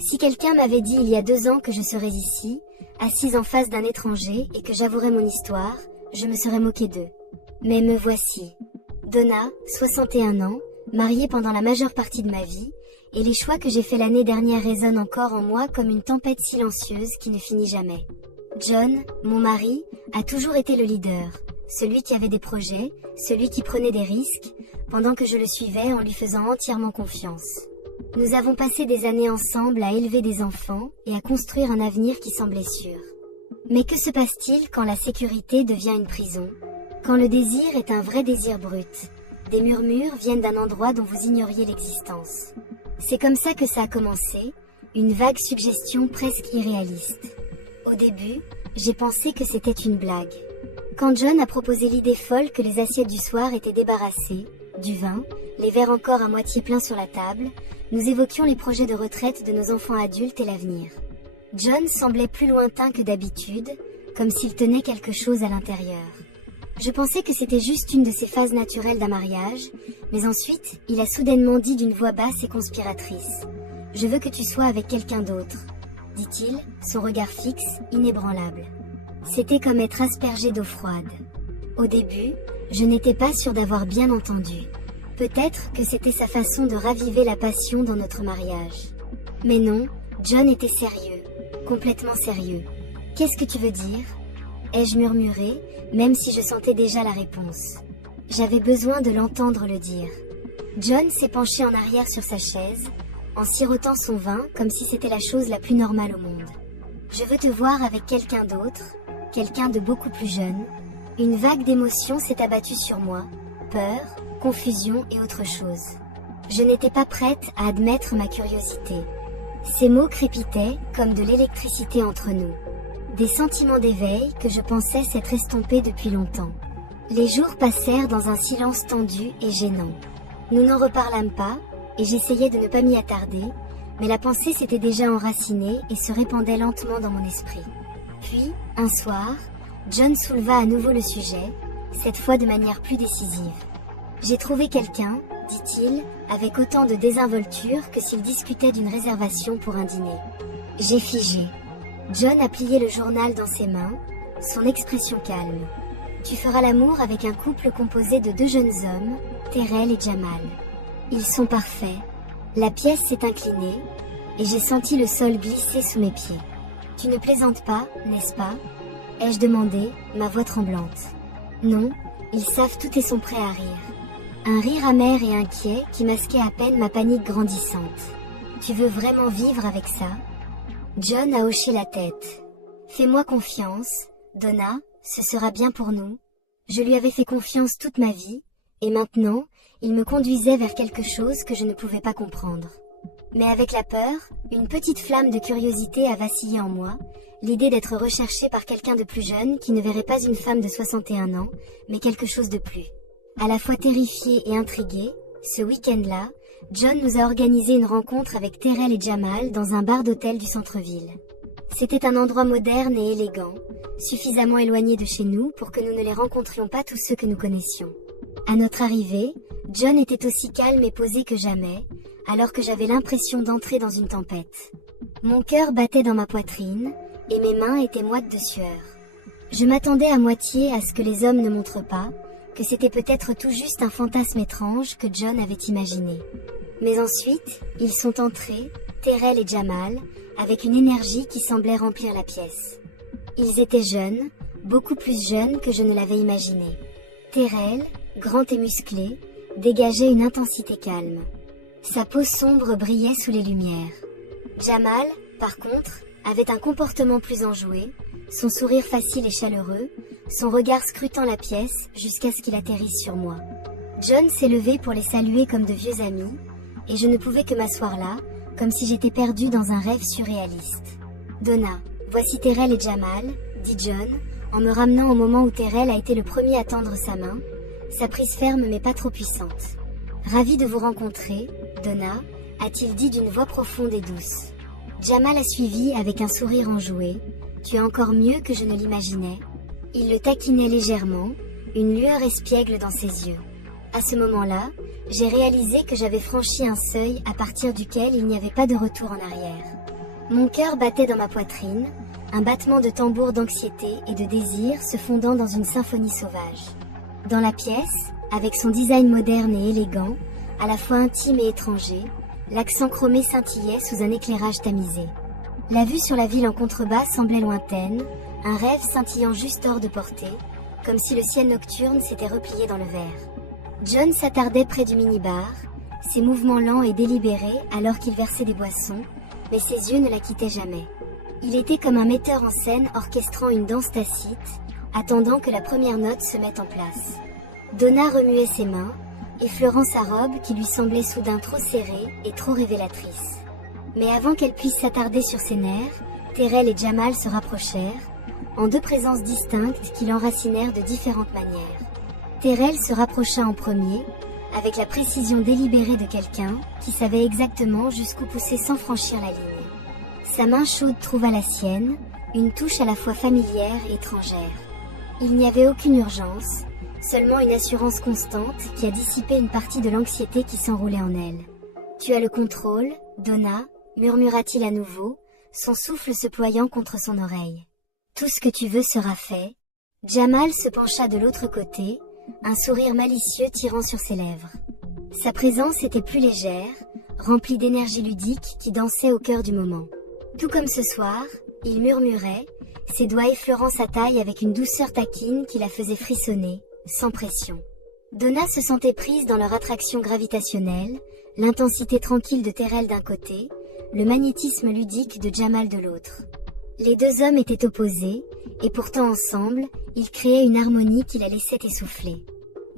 Si quelqu'un m'avait dit il y a 2 ans que je serais ici, assise en face d'un étranger et que j'avouerais mon histoire, je me serais moqué d'eux. Mais me voici. Donna, 61 ans, mariée pendant la majeure partie de ma vie, et les choix que j'ai faits l'année dernière résonnent encore en moi comme une tempête silencieuse qui ne finit jamais. John, mon mari, a toujours été le leader, celui qui avait des projets, celui qui prenait des risques, pendant que je le suivais en lui faisant entièrement confiance. Nous avons passé des années ensemble à élever des enfants et à construire un avenir qui semblait sûr. Mais que se passe-t-il quand la sécurité devient une prison? Quand le désir est un vrai désir brut? Des murmures viennent d'un endroit dont vous ignoriez l'existence. C'est comme ça que ça a commencé, une vague suggestion presque irréaliste. Au début, j'ai pensé que c'était une blague. Quand John a proposé l'idée folle que les assiettes du soir étaient débarrassées, du vin, les verres encore à moitié pleins sur la table, nous évoquions les projets de retraite de nos enfants adultes et l'avenir. John semblait plus lointain que d'habitude, comme s'il tenait quelque chose à l'intérieur. Je pensais que c'était juste une de ces phases naturelles d'un mariage, mais ensuite, il a soudainement dit d'une voix basse et conspiratrice. « Je veux que tu sois avec quelqu'un d'autre », dit-il, son regard fixe, inébranlable. C'était comme être aspergé d'eau froide. Au début, je n'étais pas sûre d'avoir bien entendu. Peut-être que c'était sa façon de raviver la passion dans notre mariage. Mais non, John était sérieux, complètement sérieux. « Qu'est-ce que tu veux dire ?» ai-je murmuré, même si je sentais déjà la réponse. J'avais besoin de l'entendre le dire. John s'est penché en arrière sur sa chaise, en sirotant son vin comme si c'était la chose la plus normale au monde. « Je veux te voir avec quelqu'un d'autre, quelqu'un de beaucoup plus jeune. » Une vague d'émotion s'est abattue sur moi, peur, confusion et autre chose. Je n'étais pas prête à admettre ma curiosité. Ces mots crépitaient comme de l'électricité entre nous. Des sentiments d'éveil que je pensais s'être estompés depuis longtemps. Les jours passèrent dans un silence tendu et gênant. Nous n'en reparlâmes pas, et j'essayais de ne pas m'y attarder, mais la pensée s'était déjà enracinée et se répandait lentement dans mon esprit. Puis, un soir, John souleva à nouveau le sujet, cette fois de manière plus décisive. « J'ai trouvé quelqu'un, dit-il, avec autant de désinvolture que s'il discutait d'une réservation pour un dîner. » J'ai figé. John a plié le journal dans ses mains, son expression calme. « Tu feras l'amour avec un couple composé de 2 jeunes hommes, Terrell et Jamal. Ils sont parfaits. » La pièce s'est inclinée, et j'ai senti le sol glisser sous mes pieds. « Tu ne plaisantes pas, n'est-ce pas ?» ai-je demandé, ma voix tremblante. « Non, ils savent tout et sont prêts à rire. » Un rire amer et inquiet qui masquait à peine ma panique grandissante. « Tu veux vraiment vivre avec ça ?» John a hoché la tête. « Fais-moi confiance, Donna, ce sera bien pour nous. » Je lui avais fait confiance toute ma vie, et maintenant, il me conduisait vers quelque chose que je ne pouvais pas comprendre. Mais avec la peur, une petite flamme de curiosité a vacillé en moi, l'idée d'être recherché par quelqu'un de plus jeune qui ne verrait pas une femme de 61 ans, mais quelque chose de plus. À la fois terrifié et intrigué, ce week-end-là, John nous a organisé une rencontre avec Terrell et Jamal dans un bar d'hôtel du centre-ville. C'était un endroit moderne et élégant, suffisamment éloigné de chez nous pour que nous ne les rencontrions pas tous ceux que nous connaissions. À notre arrivée, John était aussi calme et posé que jamais, alors que j'avais l'impression d'entrer dans une tempête. Mon cœur battait dans ma poitrine, et mes mains étaient moites de sueur. Je m'attendais à moitié à ce que les hommes ne montrent pas, que c'était peut-être tout juste un fantasme étrange que John avait imaginé. Mais ensuite, ils sont entrés, Terrell et Jamal, avec une énergie qui semblait remplir la pièce. Ils étaient jeunes, beaucoup plus jeunes que je ne l'avais imaginé. Terrell, grand et musclé, dégageait une intensité calme. Sa peau sombre brillait sous les lumières. Jamal, par contre, avait un comportement plus enjoué, son sourire facile et chaleureux, son regard scrutant la pièce jusqu'à ce qu'il atterrisse sur moi. John s'est levé pour les saluer comme de vieux amis, et je ne pouvais que m'asseoir là, comme si j'étais perdue dans un rêve surréaliste. « Donna, voici Terrell et Jamal, » dit John, en me ramenant au moment où Terrell a été le premier à tendre sa main, sa prise ferme mais pas trop puissante. « Ravi de vous rencontrer, Donna, » a-t-il dit d'une voix profonde et douce. Jamal a suivi avec un sourire enjoué. « Tu es encore mieux que je ne l'imaginais. » Il le taquinait légèrement, une lueur espiègle dans ses yeux. « À ce moment-là, j'ai réalisé que j'avais franchi un seuil à partir duquel il n'y avait pas de retour en arrière. Mon cœur battait dans ma poitrine, un battement de tambour d'anxiété et de désir se fondant dans une symphonie sauvage. Dans la pièce, avec son design moderne et élégant, à la fois intime et étranger, l'accent chromé scintillait sous un éclairage tamisé. La vue sur la ville en contrebas semblait lointaine, un rêve scintillant juste hors de portée, comme si le ciel nocturne s'était replié dans le verre. John s'attardait près du minibar, ses mouvements lents et délibérés alors qu'il versait des boissons, mais ses yeux ne la quittaient jamais. Il était comme un metteur en scène orchestrant une danse tacite, attendant que la première note se mette en place. Donna remuait ses mains, effleurant sa robe qui lui semblait soudain trop serrée et trop révélatrice. Mais avant qu'elle puisse s'attarder sur ses nerfs, Terrell et Jamal se rapprochèrent, en deux présences distinctes qui l'enracinèrent de différentes manières. Terrell se rapprocha en premier, avec la précision délibérée de quelqu'un qui savait exactement jusqu'où pousser sans franchir la ligne. Sa main chaude trouva la sienne, une touche à la fois familière et étrangère. Il n'y avait aucune urgence, seulement une assurance constante qui a dissipé une partie de l'anxiété qui s'enroulait en elle. « Tu as le contrôle, Donna », murmura-t-il à nouveau, son souffle se ployant contre son oreille. « Tout ce que tu veux sera fait. » Jamal se pencha de l'autre côté, un sourire malicieux tirant sur ses lèvres. Sa présence était plus légère, remplie d'énergie ludique qui dansait au cœur du moment. Tout comme ce soir, il murmurait, ses doigts effleurant sa taille avec une douceur taquine qui la faisait frissonner, sans pression. Donna se sentait prise dans leur attraction gravitationnelle, l'intensité tranquille de Terrell d'un côté, le magnétisme ludique de Jamal de l'autre. Les deux hommes étaient opposés, et pourtant ensemble, ils créaient une harmonie qui la laissait essouffler.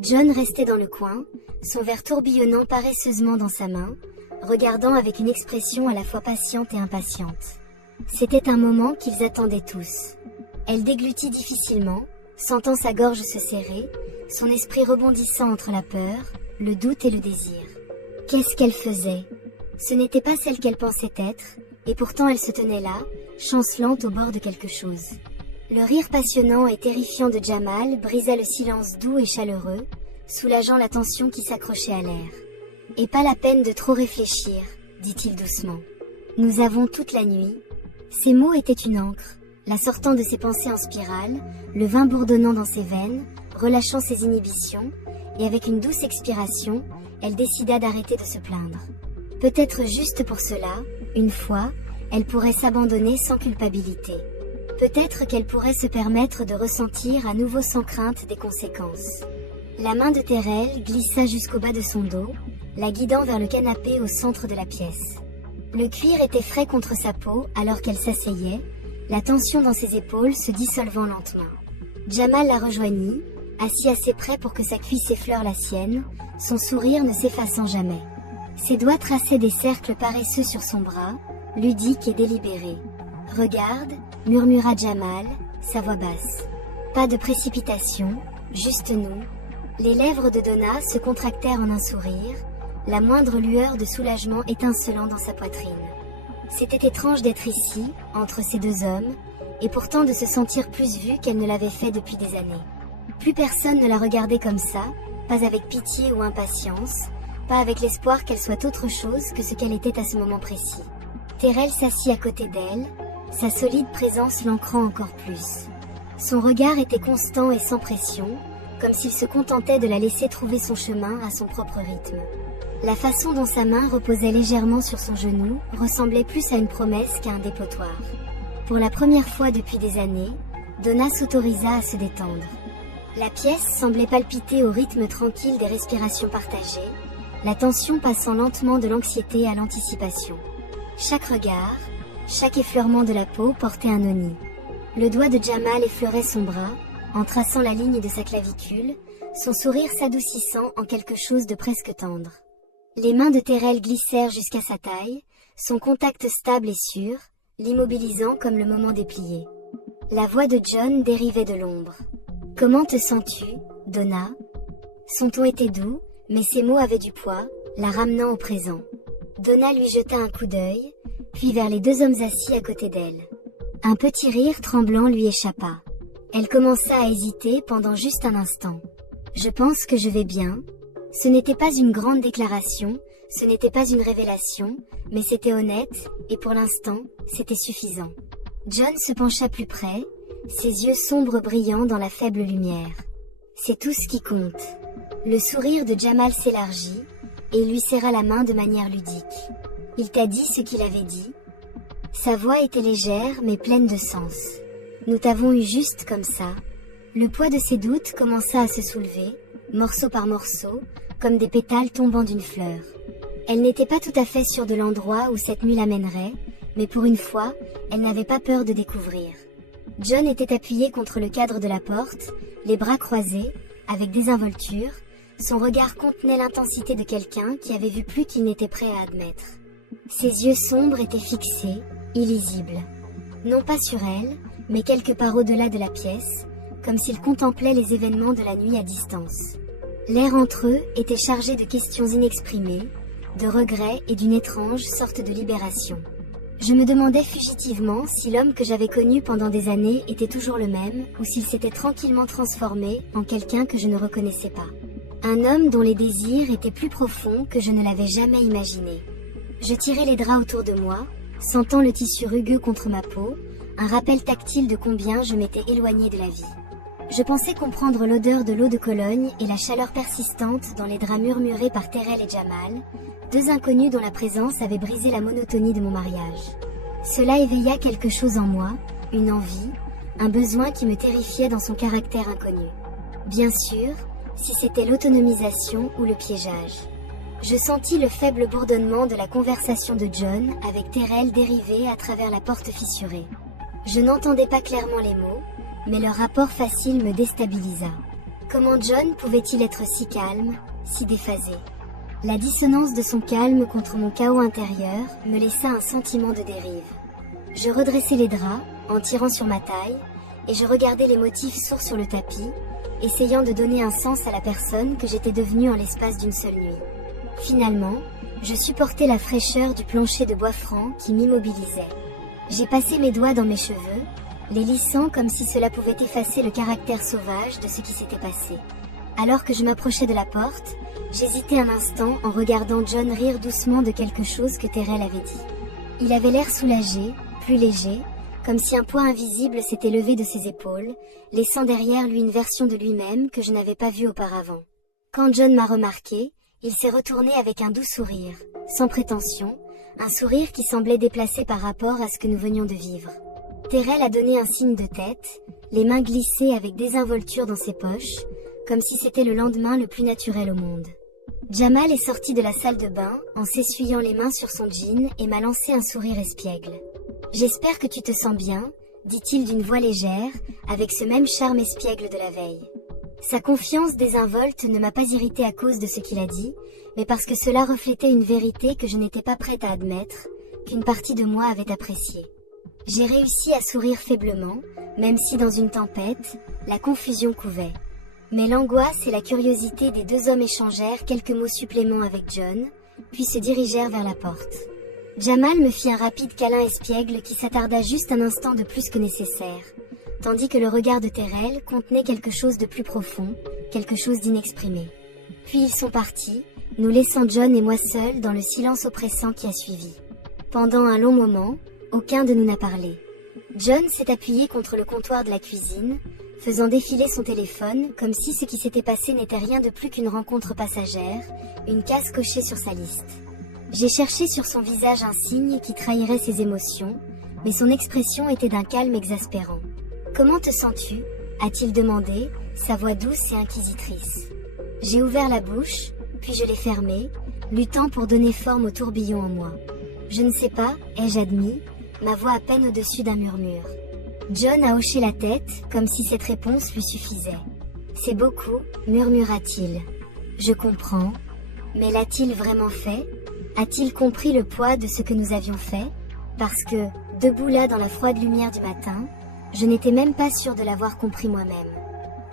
John restait dans le coin, son verre tourbillonnant paresseusement dans sa main, regardant avec une expression à la fois patiente et impatiente. C'était un moment qu'ils attendaient tous. Elle déglutit difficilement, sentant sa gorge se serrer, son esprit rebondissant entre la peur, le doute et le désir. Qu'est-ce qu'elle faisait? Ce n'était pas celle qu'elle pensait être, et pourtant elle se tenait là, chancelante au bord de quelque chose. Le rire passionnant et terrifiant de Jamal brisa le silence doux et chaleureux, soulageant la tension qui s'accrochait à l'air. « Et pas la peine de trop réfléchir, » dit-il doucement. « Nous avons toute la nuit. » Ces mots étaient une encre, la sortant de ses pensées en spirale, le vin bourdonnant dans ses veines, relâchant ses inhibitions, et avec une douce expiration, elle décida d'arrêter de se plaindre. Peut-être juste pour cela, une fois, elle pourrait s'abandonner sans culpabilité. Peut-être qu'elle pourrait se permettre de ressentir à nouveau sans crainte des conséquences. La main de Terrell glissa jusqu'au bas de son dos, la guidant vers le canapé au centre de la pièce. Le cuir était frais contre sa peau alors qu'elle s'asseyait, la tension dans ses épaules se dissolvant lentement. Jamal la rejoignit, assis assez près pour que sa cuisse effleure la sienne, son sourire ne s'effaçant jamais. Ses doigts traçaient des cercles paresseux sur son bras, ludiques et délibérés. « Regarde », murmura Jamal, sa voix basse. Pas de précipitation, juste nous. Les lèvres de Donna se contractèrent en un sourire, la moindre lueur de soulagement étincelant dans sa poitrine. C'était étrange d'être ici, entre ces deux hommes, et pourtant de se sentir plus vue qu'elle ne l'avait fait depuis des années. Plus personne ne la regardait comme ça, pas avec pitié ou impatience, pas avec l'espoir qu'elle soit autre chose que ce qu'elle était à ce moment précis. Terrell s'assit à côté d'elle, sa solide présence l'ancrant encore plus. Son regard était constant et sans pression, comme s'il se contentait de la laisser trouver son chemin à son propre rythme. La façon dont sa main reposait légèrement sur son genou ressemblait plus à une promesse qu'à un dépotoir. Pour la première fois depuis des années, Donna s'autorisa à se détendre. La pièce semblait palpiter au rythme tranquille des respirations partagées, la tension passant lentement de l'anxiété à l'anticipation. Chaque regard, chaque effleurement de la peau portait un oni. Le doigt de Jamal effleurait son bras, en traçant la ligne de sa clavicule, son sourire s'adoucissant en quelque chose de presque tendre. Les mains de Terrell glissèrent jusqu'à sa taille, son contact stable et sûr, l'immobilisant comme le moment déplié. La voix de John dérivait de l'ombre. « Comment te sens-tu, Donna ?» Son ton était doux, mais ses mots avaient du poids, la ramenant au présent. Donna lui jeta un coup d'œil, puis vers les deux hommes assis à côté d'elle. Un petit rire tremblant lui échappa. Elle commença à hésiter pendant juste un instant. « Je pense que je vais bien. » Ce n'était pas une grande déclaration, ce n'était pas une révélation, mais c'était honnête, et pour l'instant, c'était suffisant. John se pencha plus près, ses yeux sombres brillant dans la faible lumière. C'est tout ce qui compte. Le sourire de Jamal s'élargit, et il lui serra la main de manière ludique. Il t'a dit ce qu'il avait dit? Sa voix était légère mais pleine de sens. Nous t'avons eu juste comme ça. Le poids de ses doutes commença à se soulever, morceau par morceau, comme des pétales tombant d'une fleur. Elle n'était pas tout à fait sûre de l'endroit où cette nuit l'amènerait, mais pour une fois, elle n'avait pas peur de découvrir. John était appuyé contre le cadre de la porte, les bras croisés, avec désinvolture. Son regard contenait l'intensité de quelqu'un qui avait vu plus qu'il n'était prêt à admettre. Ses yeux sombres étaient fixés, illisibles. Non pas sur elle, mais quelque part au-delà de la pièce, comme s'il contemplait les événements de la nuit à distance. L'air entre eux était chargé de questions inexprimées, de regrets et d'une étrange sorte de libération. Je me demandais fugitivement si l'homme que j'avais connu pendant des années était toujours le même, ou s'il s'était tranquillement transformé en quelqu'un que je ne reconnaissais pas. Un homme dont les désirs étaient plus profonds que je ne l'avais jamais imaginé. Je tirais les draps autour de moi, sentant le tissu rugueux contre ma peau, un rappel tactile de combien je m'étais éloignée de la vie. Je pensais comprendre l'odeur de l'eau de Cologne et la chaleur persistante dans les draps murmurés par Terrell et Jamal, deux inconnus dont la présence avait brisé la monotonie de mon mariage. Cela éveilla quelque chose en moi, une envie, un besoin qui me terrifiait dans son caractère inconnu. Bien sûr, si c'était l'autonomisation ou le piégeage. Je sentis le faible bourdonnement de la conversation de John avec Terrell dériver à travers la porte fissurée. Je n'entendais pas clairement les mots, mais leur rapport facile me déstabilisa. Comment John pouvait-il être si calme, si déphasé? La dissonance de son calme contre mon chaos intérieur me laissa un sentiment de dérive. Je redressai les draps, en tirant sur ma taille, et je regardais les motifs sourds sur le tapis, essayant de donner un sens à la personne que j'étais devenue en l'espace d'une seule nuit. Finalement, je supportais la fraîcheur du plancher de bois franc qui m'immobilisait. J'ai passé mes doigts dans mes cheveux, les lissant comme si cela pouvait effacer le caractère sauvage de ce qui s'était passé. Alors que je m'approchais de la porte, j'hésitai un instant en regardant John rire doucement de quelque chose que Terrell avait dit. Il avait l'air soulagé, plus léger, comme si un poids invisible s'était levé de ses épaules, laissant derrière lui une version de lui-même que je n'avais pas vue auparavant. Quand John m'a remarqué, il s'est retourné avec un doux sourire, sans prétention, un sourire qui semblait déplacé par rapport à ce que nous venions de vivre. Terrell a donné un signe de tête, les mains glissées avec désinvolture dans ses poches, comme si c'était le lendemain le plus naturel au monde. Jamal est sorti de la salle de bain en s'essuyant les mains sur son jean et m'a lancé un sourire espiègle. « J'espère que tu te sens bien », dit-il d'une voix légère, avec ce même charme espiègle de la veille. Sa confiance désinvolte ne m'a pas irritée à cause de ce qu'il a dit, mais parce que cela reflétait une vérité que je n'étais pas prête à admettre, qu'une partie de moi avait appréciée. J'ai réussi à sourire faiblement, même si dans une tempête, la confusion couvait. Mais l'angoisse et la curiosité des deux hommes échangèrent quelques mots suppléments avec John, puis se dirigèrent vers la porte. Jamal me fit un rapide câlin espiègle qui s'attarda juste un instant de plus que nécessaire, tandis que le regard de Terrell contenait quelque chose de plus profond, quelque chose d'inexprimé. Puis ils sont partis, nous laissant John et moi seuls dans le silence oppressant qui a suivi. Pendant un long moment, aucun de nous n'a parlé. John s'est appuyé contre le comptoir de la cuisine, faisant défiler son téléphone comme si ce qui s'était passé n'était rien de plus qu'une rencontre passagère, une case cochée sur sa liste. J'ai cherché sur son visage un signe qui trahirait ses émotions, mais son expression était d'un calme exaspérant. « Comment te sens-tu » a-t-il demandé, sa voix douce et inquisitrice. J'ai ouvert la bouche, puis je l'ai fermée, luttant pour donner forme au tourbillon en moi. Je ne sais pas, ai-je admis, ma voix à peine au-dessus d'un murmure. John a hoché la tête, comme si cette réponse lui suffisait. « C'est beaucoup, murmura-t-il. Je comprends. Mais l'a-t-il vraiment fait ? A-t-il compris le poids de ce que nous avions fait ? Parce que, debout là dans la froide lumière du matin, je n'étais même pas sûre de l'avoir compris moi-même.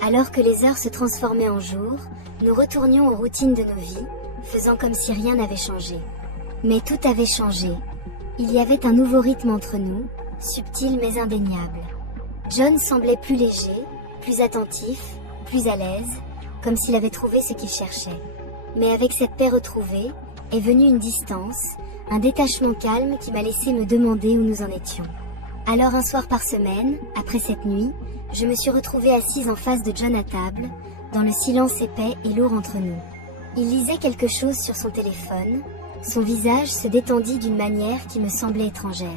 Alors que les heures se transformaient en jours, nous retournions aux routines de nos vies, faisant comme si rien n'avait changé. Mais tout avait changé. Il y avait un nouveau rythme entre nous, subtil mais indéniable. John semblait plus léger, plus attentif, plus à l'aise, comme s'il avait trouvé ce qu'il cherchait. Mais avec cette paix retrouvée, est venue une distance, un détachement calme qui m'a laissé me demander où nous en étions. Alors un soir par semaine, après cette nuit, je me suis retrouvée assise en face de John à table, dans le silence épais et lourd entre nous. Il lisait quelque chose sur son téléphone, son visage se détendit d'une manière qui me semblait étrangère.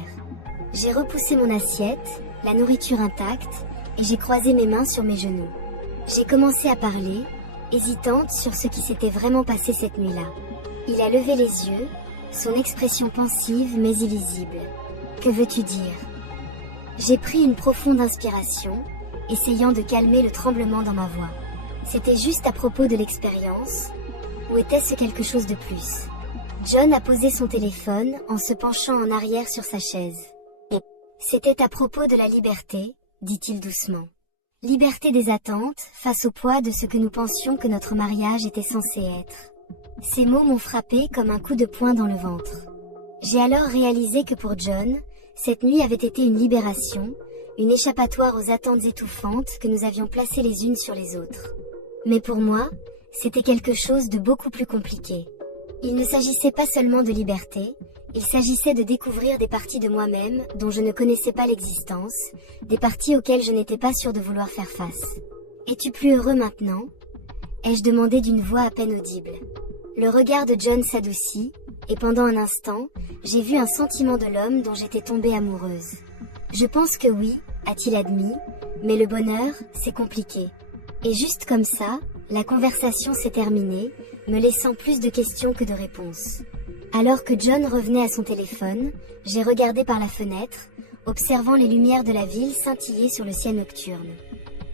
J'ai repoussé mon assiette, la nourriture intacte, et j'ai croisé mes mains sur mes genoux. J'ai commencé à parler, hésitante sur ce qui s'était vraiment passé cette nuit-là. Il a levé les yeux, son expression pensive mais illisible. Que veux-tu dire ? J'ai pris une profonde inspiration, essayant de calmer le tremblement dans ma voix. C'était juste à propos de l'expérience, ou était-ce quelque chose de plus ? John a posé son téléphone en se penchant en arrière sur sa chaise. C'était à propos de la liberté, dit-il doucement. Liberté des attentes face au poids de ce que nous pensions que notre mariage était censé être. Ces mots m'ont frappé comme un coup de poing dans le ventre. J'ai alors réalisé que pour John, cette nuit avait été une libération, une échappatoire aux attentes étouffantes que nous avions placées les unes sur les autres. Mais pour moi, c'était quelque chose de beaucoup plus compliqué. Il ne s'agissait pas seulement de liberté, il s'agissait de découvrir des parties de moi-même dont je ne connaissais pas l'existence, des parties auxquelles je n'étais pas sûre de vouloir faire face. « Es-tu plus heureux maintenant ?» ai-je demandé d'une voix à peine audible. Le regard de John s'adoucit, et pendant un instant, j'ai vu un sentiment de l'homme dont j'étais tombée amoureuse. « Je pense que oui, a-t-il admis, mais le bonheur, c'est compliqué. » Et juste comme ça, la conversation s'est terminée, me laissant plus de questions que de réponses. Alors que John revenait à son téléphone, j'ai regardé par la fenêtre, observant les lumières de la ville scintiller sur le ciel nocturne.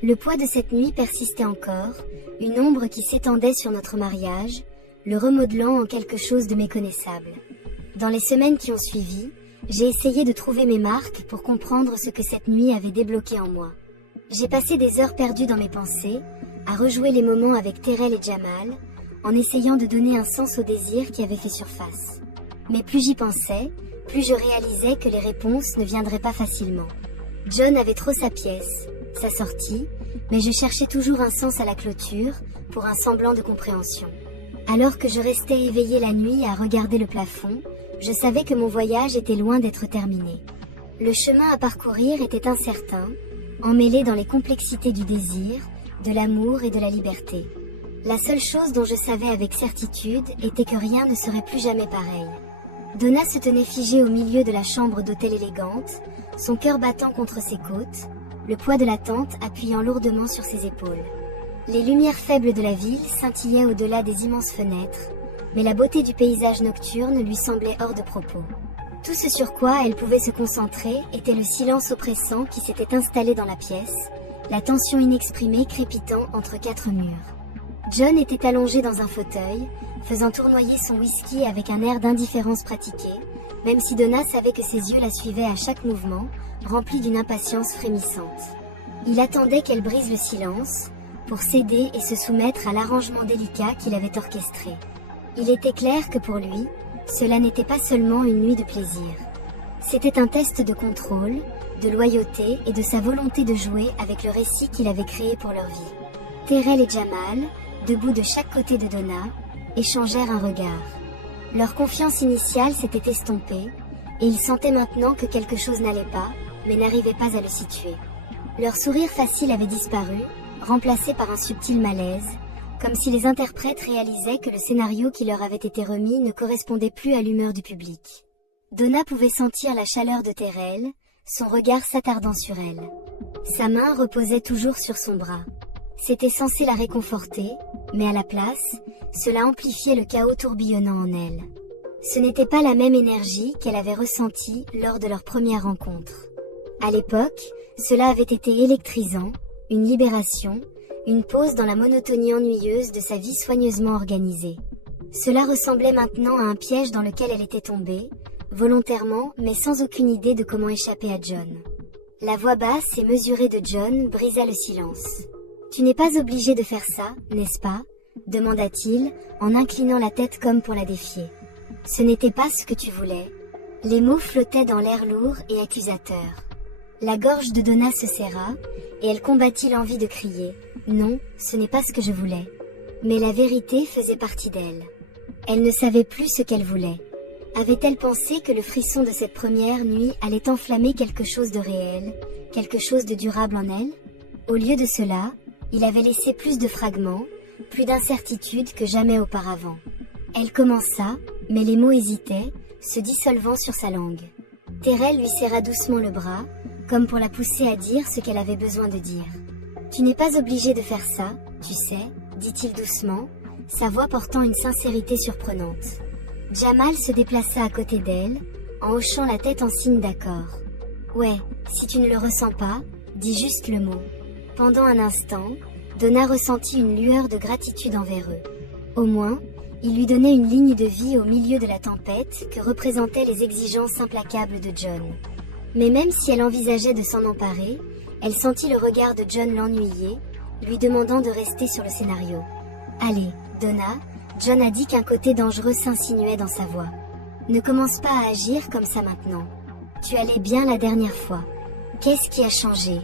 Le poids de cette nuit persistait encore, une ombre qui s'étendait sur notre mariage, le remodelant en quelque chose de méconnaissable. Dans les semaines qui ont suivi, j'ai essayé de trouver mes marques pour comprendre ce que cette nuit avait débloqué en moi. J'ai passé des heures perdues dans mes pensées, à rejouer les moments avec Terrell et Jamal, en essayant de donner un sens au désir qui avait fait surface. Mais plus j'y pensais, plus je réalisais que les réponses ne viendraient pas facilement. John avait trop sa pièce, sa sortie, mais je cherchais toujours un sens à la clôture, pour un semblant de compréhension. Alors que je restais éveillée la nuit à regarder le plafond, je savais que mon voyage était loin d'être terminé. Le chemin à parcourir était incertain, emmêlé dans les complexités du désir, de l'amour et de la liberté. La seule chose dont je savais avec certitude était que rien ne serait plus jamais pareil. Donna se tenait figée au milieu de la chambre d'hôtel élégante, son cœur battant contre ses côtes, le poids de la tente appuyant lourdement sur ses épaules. Les lumières faibles de la ville scintillaient au-delà des immenses fenêtres, mais la beauté du paysage nocturne lui semblait hors de propos. Tout ce sur quoi elle pouvait se concentrer était le silence oppressant qui s'était installé dans la pièce, la tension inexprimée crépitant entre quatre murs. John était allongé dans un fauteuil, faisant tournoyer son whisky avec un air d'indifférence pratiquée, même si Donna savait que ses yeux la suivaient à chaque mouvement, remplis d'une impatience frémissante. Il attendait qu'elle brise le silence, pour céder et se soumettre à l'arrangement délicat qu'il avait orchestré. Il était clair que pour lui, cela n'était pas seulement une nuit de plaisir. C'était un test de contrôle, de loyauté et de sa volonté de jouer avec le récit qu'il avait créé pour leur vie. Terrell et Jamal, debout de chaque côté de Donna, échangèrent un regard. Leur confiance initiale s'était estompée, et ils sentaient maintenant que quelque chose n'allait pas, mais n'arrivaient pas à le situer. Leur sourire facile avait disparu, remplacé par un subtil malaise, comme si les interprètes réalisaient que le scénario qui leur avait été remis ne correspondait plus à l'humeur du public. Donna pouvait sentir la chaleur de Terrell, son regard s'attardant sur elle. Sa main reposait toujours sur son bras. C'était censé la réconforter, mais à la place, cela amplifiait le chaos tourbillonnant en elle. Ce n'était pas la même énergie qu'elle avait ressentie lors de leur première rencontre. À l'époque, cela avait été électrisant, une libération, une pause dans la monotonie ennuyeuse de sa vie soigneusement organisée. Cela ressemblait maintenant à un piège dans lequel elle était tombée, volontairement mais sans aucune idée de comment échapper à John. La voix basse et mesurée de John brisa le silence. « Tu n'es pas obligé de faire ça, n'est-ce pas ?» demanda-t-il, en inclinant la tête comme pour la défier. « Ce n'était pas ce que tu voulais. » Les mots flottaient dans l'air lourd et accusateur. La gorge de Donna se serra, et elle combattit l'envie de crier. « Non, ce n'est pas ce que je voulais. » Mais la vérité faisait partie d'elle. Elle ne savait plus ce qu'elle voulait. Avait-elle pensé que le frisson de cette première nuit allait enflammer quelque chose de réel, quelque chose de durable en elle? Au lieu de cela, il avait laissé plus de fragments, plus d'incertitude que jamais auparavant. Elle commença, mais les mots hésitaient, se dissolvant sur sa langue. Tyrell lui serra doucement le bras, comme pour la pousser à dire ce qu'elle avait besoin de dire. « Tu n'es pas obligé de faire ça, tu sais, » dit-il doucement, sa voix portant une sincérité surprenante. Jamal se déplaça à côté d'elle, en hochant la tête en signe d'accord. « Ouais, si tu ne le ressens pas, dis juste le mot. » Pendant un instant, Donna ressentit une lueur de gratitude envers eux. Au moins, il lui donnait une ligne de vie au milieu de la tempête que représentaient les exigences implacables de John. Mais même si elle envisageait de s'en emparer, elle sentit le regard de John l'ennuyer, lui demandant de rester sur le scénario. « Allez, Donna, John a dit qu'un côté dangereux s'insinuait dans sa voix. Ne commence pas à agir comme ça maintenant. Tu allais bien la dernière fois. Qu'est-ce qui a changé ?»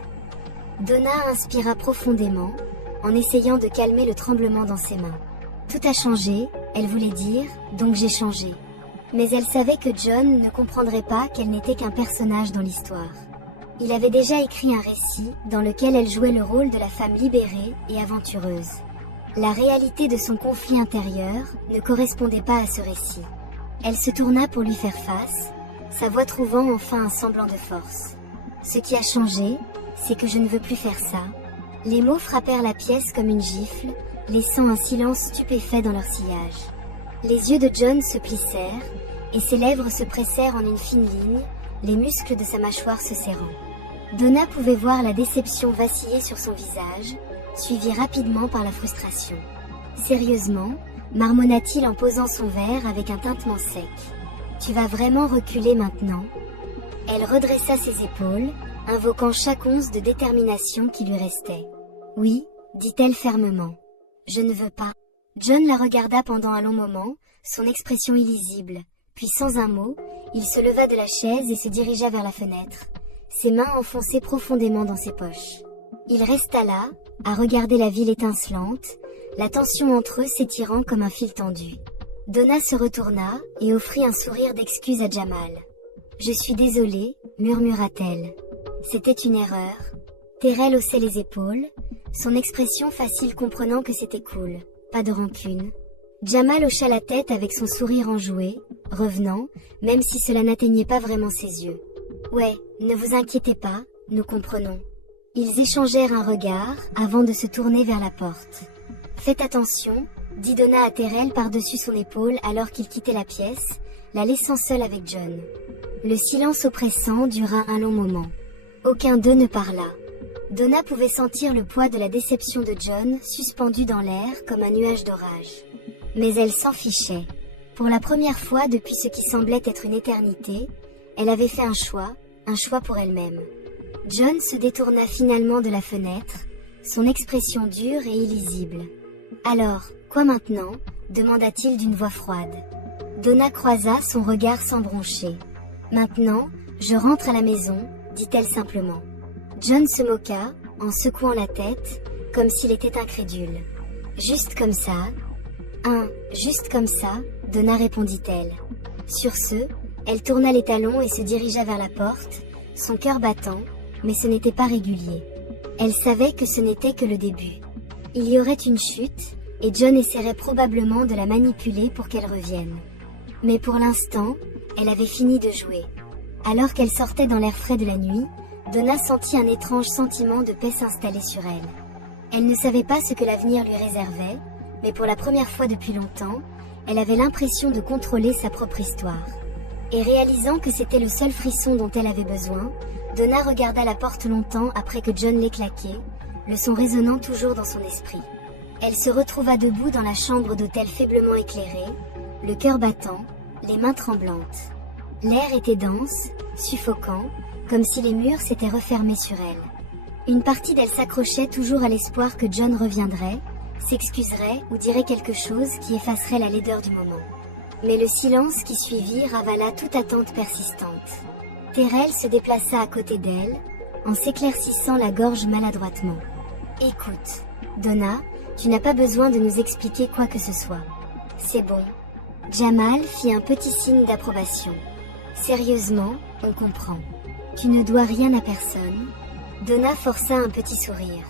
Donna inspira profondément, en essayant de calmer le tremblement dans ses mains. Tout a changé, elle voulait dire, donc j'ai changé. Mais elle savait que John ne comprendrait pas qu'elle n'était qu'un personnage dans l'histoire. Il avait déjà écrit un récit dans lequel elle jouait le rôle de la femme libérée et aventureuse. La réalité de son conflit intérieur ne correspondait pas à ce récit. Elle se tourna pour lui faire face, sa voix trouvant enfin un semblant de force. Ce qui a changé, c'est que je ne veux plus faire ça. Les mots frappèrent la pièce comme une gifle, laissant un silence stupéfait dans leur sillage. Les yeux de John se plissèrent, et ses lèvres se pressèrent en une fine ligne, les muscles de sa mâchoire se serrant. Donna pouvait voir la déception vaciller sur son visage, suivie rapidement par la frustration. Sérieusement, marmonna-t-il en posant son verre avec un tintement sec. Tu vas vraiment reculer maintenant? Elle redressa ses épaules, invoquant chaque once de détermination qui lui restait. Oui, dit-elle fermement. Je ne veux pas. John la regarda pendant un long moment, son expression illisible, puis sans un mot, il se leva de la chaise et se dirigea vers la fenêtre, ses mains enfoncées profondément dans ses poches. Il resta là, à regarder la ville étincelante, la tension entre eux s'étirant comme un fil tendu. Donna se retourna et offrit un sourire d'excuse à Jamal. « Je suis désolée, murmura-t-elle. C'était une erreur. » Tyrell haussait les épaules, son expression facile comprenant que c'était cool, pas de rancune. Jamal hocha la tête avec son sourire enjoué, revenant, même si cela n'atteignait pas vraiment ses yeux. « Ouais, ne vous inquiétez pas, nous comprenons. » Ils échangèrent un regard avant de se tourner vers la porte. « Faites attention, » dit Donna à Tyrell par-dessus son épaule alors qu'il quittait la pièce, la laissant seule avec John. Le silence oppressant dura un long moment. Aucun d'eux ne parla. Donna pouvait sentir le poids de la déception de John suspendu dans l'air comme un nuage d'orage. Mais elle s'en fichait. Pour la première fois depuis ce qui semblait être une éternité, elle avait fait un choix pour elle-même. John se détourna finalement de la fenêtre, son expression dure et illisible. « Alors, quoi maintenant ?» demanda-t-il d'une voix froide. Donna croisa son regard sans broncher. « Maintenant, je rentre à la maison, » dit-elle simplement. John se moqua, en secouant la tête, comme s'il était incrédule. « Juste comme ça ?»« Juste comme ça ?» Donna répondit-elle. Sur ce, elle tourna les talons et se dirigea vers la porte, son cœur battant, mais ce n'était pas régulier. Elle savait que ce n'était que le début. Il y aurait une chute, et John essaierait probablement de la manipuler pour qu'elle revienne. Mais pour l'instant, elle avait fini de jouer. Alors qu'elle sortait dans l'air frais de la nuit, Donna sentit un étrange sentiment de paix s'installer sur elle. Elle ne savait pas ce que l'avenir lui réservait, mais pour la première fois depuis longtemps, elle avait l'impression de contrôler sa propre histoire. Et réalisant que c'était le seul frisson dont elle avait besoin, Donna regarda la porte longtemps après que John l'ait claquée, le son résonnant toujours dans son esprit. Elle se retrouva debout dans la chambre d'hôtel faiblement éclairée, le cœur battant, les mains tremblantes. L'air était dense, suffocant, comme si les murs s'étaient refermés sur elle. Une partie d'elle s'accrochait toujours à l'espoir que John reviendrait, s'excuserait ou dirait quelque chose qui effacerait la laideur du moment. Mais le silence qui suivit ravala toute attente persistante. Tyrell se déplaça à côté d'elle, en s'éclaircissant la gorge maladroitement. « Écoute, Donna, Tu n'as pas besoin de nous expliquer quoi que ce soit. C'est bon. Jamal fit un petit signe d'approbation. Sérieusement, on comprend. Tu ne dois rien à personne. Donna força un petit sourire.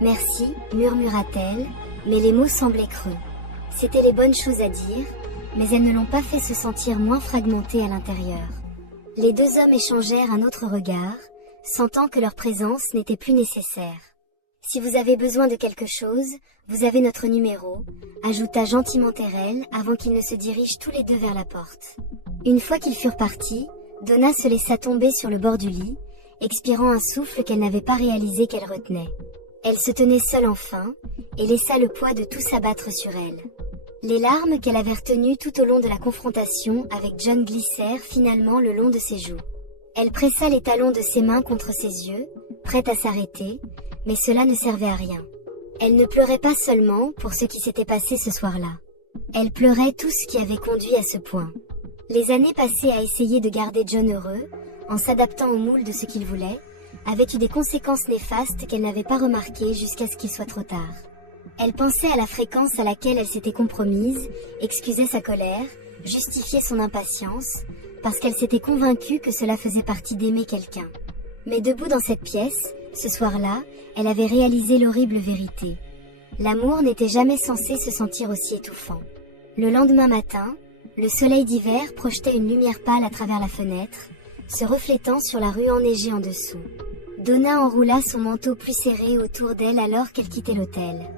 Merci, murmura-t-elle, mais les mots semblaient creux. C'étaient les bonnes choses à dire, mais elles ne l'ont pas fait se sentir moins fragmentée à l'intérieur. Les deux hommes échangèrent un autre regard, sentant que leur présence n'était plus nécessaire. Si vous avez besoin de quelque chose, vous avez notre numéro, ajouta gentiment Terrell avant qu'ils ne se dirigent tous les deux vers la porte. Une fois qu'ils furent partis, Donna se laissa tomber sur le bord du lit, expirant un souffle qu'elle n'avait pas réalisé qu'elle retenait. Elle se tenait seule enfin, et laissa le poids de tout s'abattre sur elle. Les larmes qu'elle avait retenues tout au long de la confrontation avec John glissèrent finalement le long de ses joues. Elle pressa les talons de ses mains contre ses yeux, prête à s'arrêter, mais cela ne servait à rien. Elle ne pleurait pas seulement pour ce qui s'était passé ce soir-là. Elle pleurait tout ce qui avait conduit à ce point. Les années passées à essayer de garder John heureux, en s'adaptant au moule de ce qu'il voulait, avaient eu des conséquences néfastes qu'elle n'avait pas remarquées jusqu'à ce qu'il soit trop tard. Elle pensait à la fréquence à laquelle elle s'était compromise, excusait sa colère, justifiait son impatience, parce qu'elle s'était convaincue que cela faisait partie d'aimer quelqu'un. Mais debout dans cette pièce, ce soir-là, elle avait réalisé l'horrible vérité. L'amour n'était jamais censé se sentir aussi étouffant. Le lendemain matin, le soleil d'hiver projetait une lumière pâle à travers la fenêtre, se reflétant sur la rue enneigée en dessous. Donna enroula son manteau plus serré autour d'elle alors qu'elle quittait l'hôtel.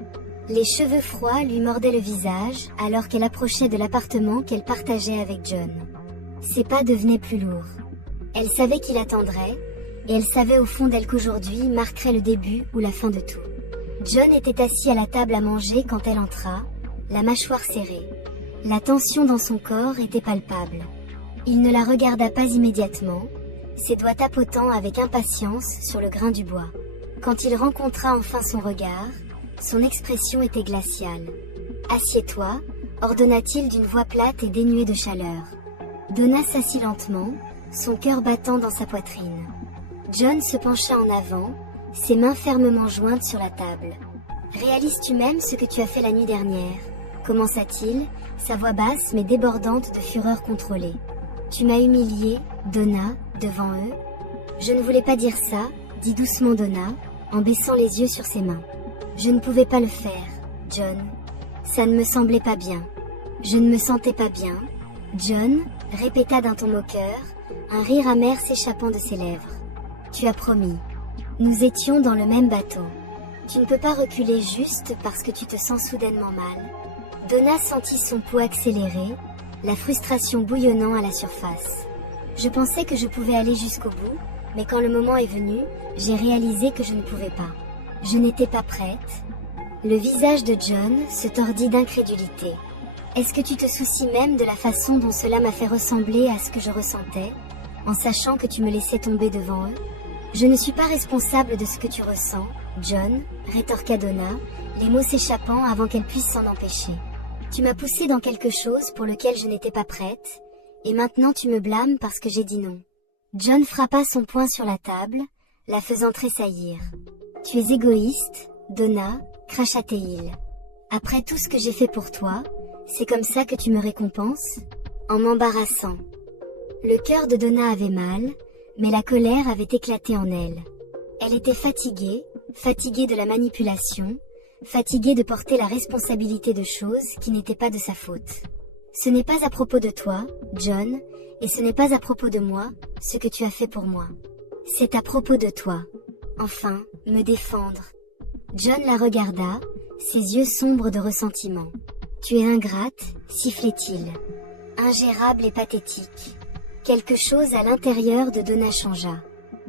Les cheveux froids lui mordaient le visage alors qu'elle approchait de l'appartement qu'elle partageait avec John. Ses pas devenaient plus lourds. Elle savait qu'il attendrait, et elle savait au fond d'elle qu'aujourd'hui marquerait le début ou la fin de tout. John était assis à la table à manger quand elle entra, la mâchoire serrée. La tension dans son corps était palpable. Il ne la regarda pas immédiatement, ses doigts tapotant avec impatience sur le grain du bois. Quand il rencontra enfin son regard, son expression était glaciale. « Assieds-toi », ordonna-t-il d'une voix plate et dénuée de chaleur. Donna s'assit lentement, son cœur battant dans sa poitrine. John se pencha en avant, ses mains fermement jointes sur la table. « Réalises-tu même ce que tu as fait la nuit dernière ?» commença-t-il, sa voix basse mais débordante de fureur contrôlée. « Tu m'as humiliée, Donna, devant eux ?» « Je ne voulais pas dire ça, » dit doucement Donna, en baissant les yeux sur ses mains. « Je ne pouvais pas le faire, John. Ça ne me semblait pas bien. Je ne me sentais pas bien. » John, répéta d'un ton moqueur, un rire amer s'échappant de ses lèvres. « Tu as promis. Nous étions dans le même bateau. Tu ne peux pas reculer juste parce que tu te sens soudainement mal. » Donna sentit son pouls accélérer, la frustration bouillonnant à la surface. « Je pensais que je pouvais aller jusqu'au bout, mais quand le moment est venu, j'ai réalisé que je ne pouvais pas. Je n'étais pas prête. » Le visage de John se tordit d'incrédulité. « Est-ce que tu te soucies même de la façon dont cela m'a fait ressembler à ce que je ressentais, en sachant que tu me laissais tomber devant eux ? » « Je ne suis pas responsable de ce que tu ressens, John, » rétorqua Donna, les mots s'échappant avant qu'elle puisse s'en empêcher. « Tu m'as poussée dans quelque chose pour lequel je n'étais pas prête, et maintenant tu me blâmes parce que j'ai dit non. » John frappa son poing sur la table, la faisant tressaillir. « Tu es égoïste, Donna, » cracha-t-il. « Après tout ce que j'ai fait pour toi, c'est comme ça que tu me récompenses ? » En m'embarrassant. Le cœur de Donna avait mal, mais la colère avait éclaté en elle. Elle était fatiguée de la manipulation, fatiguée de porter la responsabilité de choses qui n'étaient pas de sa faute. « Ce n'est pas à propos de toi, John, et ce n'est pas à propos de moi, ce que tu as fait pour moi. C'est à propos de toi. Enfin, me défendre. » John la regarda, ses yeux sombres de ressentiment. « Tu es ingrate, » sifflait-il. Ingérable et pathétique. Quelque chose à l'intérieur de Donna changea.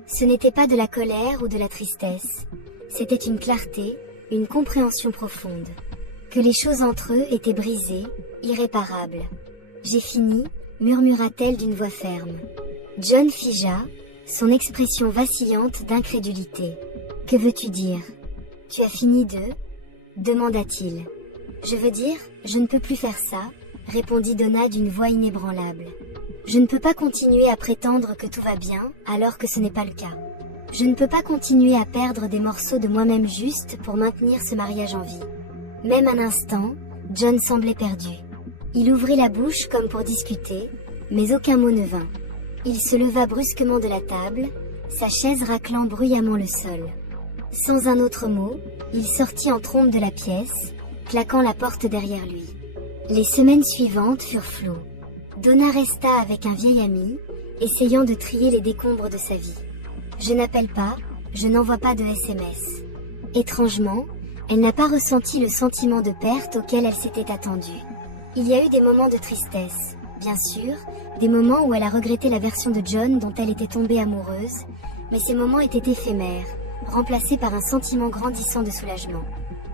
Ce n'était pas de la colère ou de la tristesse, c'était une clarté, une compréhension profonde. Que les choses entre eux étaient brisées, irréparables. « J'ai fini », murmura-t-elle d'une voix ferme. John figea, son expression vacillante d'incrédulité. « Que veux-tu dire ? Tu as fini de… » demanda-t-il. « Je veux dire, je ne peux plus faire ça », répondit Donna d'une voix inébranlable. Je ne peux pas continuer à prétendre que tout va bien, alors que ce n'est pas le cas. Je ne peux pas continuer à perdre des morceaux de moi-même juste pour maintenir ce mariage en vie. Même un instant, John semblait perdu. Il ouvrit la bouche comme pour discuter, mais aucun mot ne vint. Il se leva brusquement de la table, sa chaise raclant bruyamment le sol. Sans un autre mot, il sortit en trombe de la pièce, claquant la porte derrière lui. Les semaines suivantes furent floues. Donna resta avec un vieil ami, essayant de trier les décombres de sa vie. Je n'appelle pas, je n'envoie pas de SMS. Étrangement, elle n'a pas ressenti le sentiment de perte auquel elle s'était attendue. Il y a eu des moments de tristesse, bien sûr, des moments où elle a regretté la version de John dont elle était tombée amoureuse, mais ces moments étaient éphémères, remplacés par un sentiment grandissant de soulagement.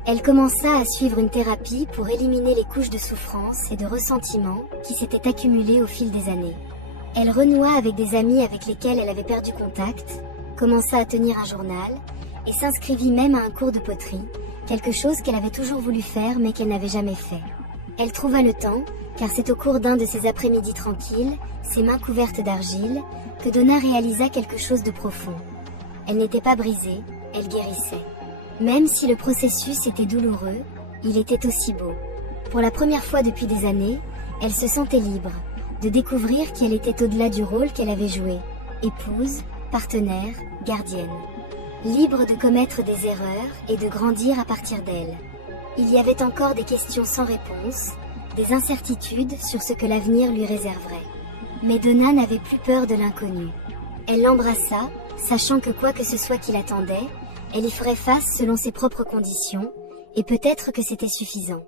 Elle commença à suivre une thérapie pour éliminer les couches de souffrance et de ressentiment qui s'étaient accumulées au fil des années. Elle renoua avec des amis avec lesquels elle avait perdu contact, commença à tenir un journal, et s'inscrivit même à un cours de poterie, quelque chose qu'elle avait toujours voulu faire mais qu'elle n'avait jamais fait. Elle trouva le temps, car c'est au cours d'un de ces après-midi tranquilles, ses mains couvertes d'argile, que Donna réalisa quelque chose de profond. Elle n'était pas brisée, elle guérissait. Même si le processus était douloureux, il était aussi beau. Pour la première fois depuis des années, elle se sentait libre, de découvrir qui elle était au-delà du rôle qu'elle avait joué, épouse, partenaire, gardienne. Libre de commettre des erreurs et de grandir à partir d'elles. Il y avait encore des questions sans réponse, des incertitudes sur ce que l'avenir lui réserverait. Mais Donna n'avait plus peur de l'inconnu. Elle l'embrassa, sachant que quoi que ce soit qui l'attendait, elle y ferait face selon ses propres conditions, et peut-être que c'était suffisant.